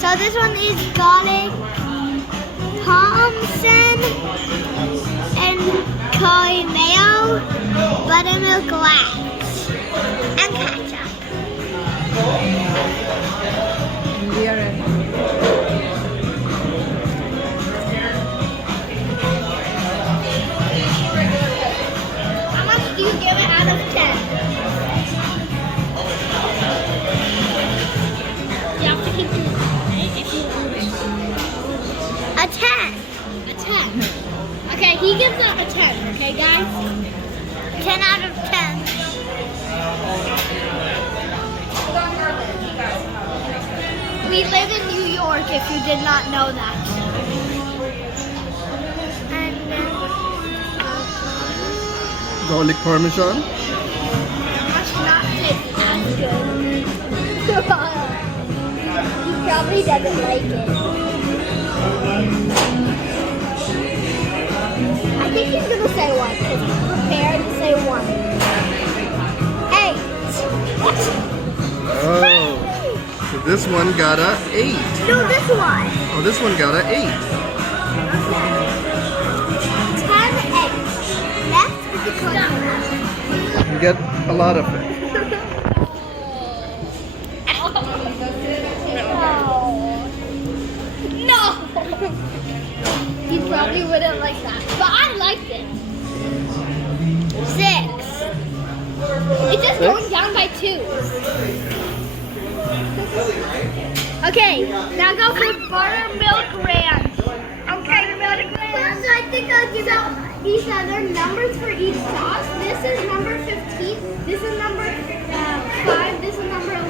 So this one is garlic, Thompson, and Koi mayo, buttermilk wax, and ketchup. We are ready. How much do you give it out of 10? You have to keep it if you a 10. A 10. Okay, he gives it a 10. Okay, guys? 10 out of 10. We live in New York, if you did not know that. And Garlic parmesan. must not taste as good. He probably doesn't like it. I think he's gonna say 1 because he's prepared to say 1. 8. Oh, so this one got a 8. No, this one. Oh, this one got a 8. 10, 8. Left is the coconut. You get a lot of it. No. You probably wouldn't like that, but I liked it. 6. It's just going down by 2. Okay, now go for buttermilk ranch. Okay, buttermilk ranch. I think I'll give out these other numbers for each sauce. This is number 15. This is number 5. This is number 11.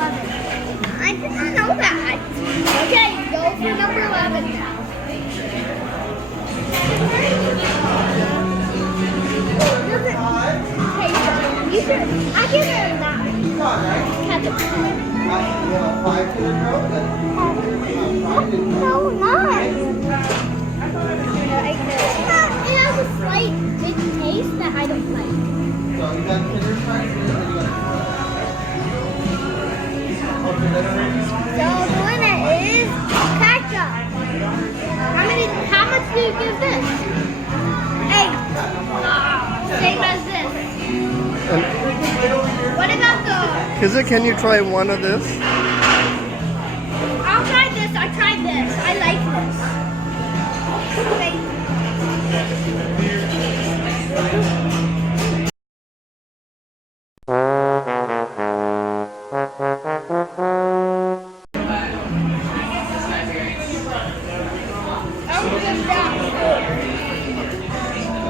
I did not know that. Okay, go for number 11 now. You should. I give it a 9. Ketchup. So nice. It has a slight big taste that I don't like. So the winner is ketchup. How much do you give this? 8. Same as this. What about the... Kizza, can you try one of this? I'll try this. I tried this. I like this.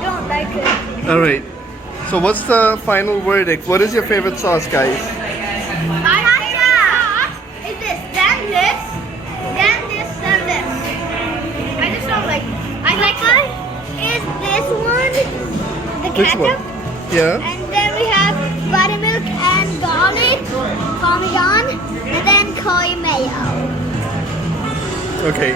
Don't like it. All right. So what's the final verdict? What is your favorite sauce, guys? My sauce is this, then this, then this, then this. I just don't like it. I like mine is this one, the Which ketchup, one? Yeah. and then we have buttermilk and garlic, parmesan, and then koi mayo. Okay.